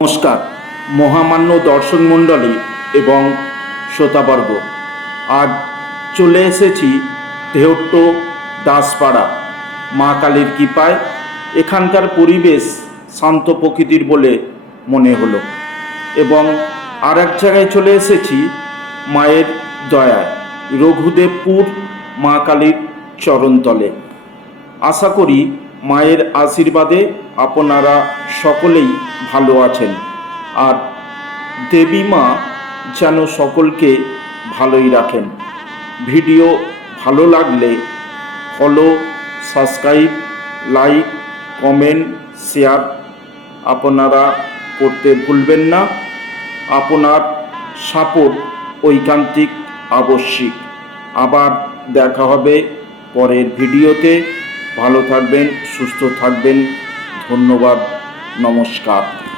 নমস্কার মহামান্য দর্শক মণ্ডলী এবং শ্রোতাবর্গ, আজ চলে এসেছি দেহট্ট দাসপাড়া মা কালীর কৃপায়। এখানকার পরিবেশ শান্ত প্রকৃতির বলে মনে হলো এবং আর এক জায়গায় চলে এসেছি মায়ের দয়ায়, রঘুদেবপুর মা কালীর চরণতলে। আশা করি মায়ের আশীর্বাদে আপনারা সকলেই ভালো আছেন আর দেবী মা যেন সকলকে ভালোই রাখেন। ভিডিও ভালো লাগলে follow, subscribe, like, comment, share আপনারা করতে ভুলবেন না। আপনার সাপোর্ট ঐকান্তিক আবশ্যিক। আবার দেখা হবে পরের ভিডিওতে। ভালো থাকবেন, সুস্থ থাকবেন। ধন্যবাদ, নমস্কার।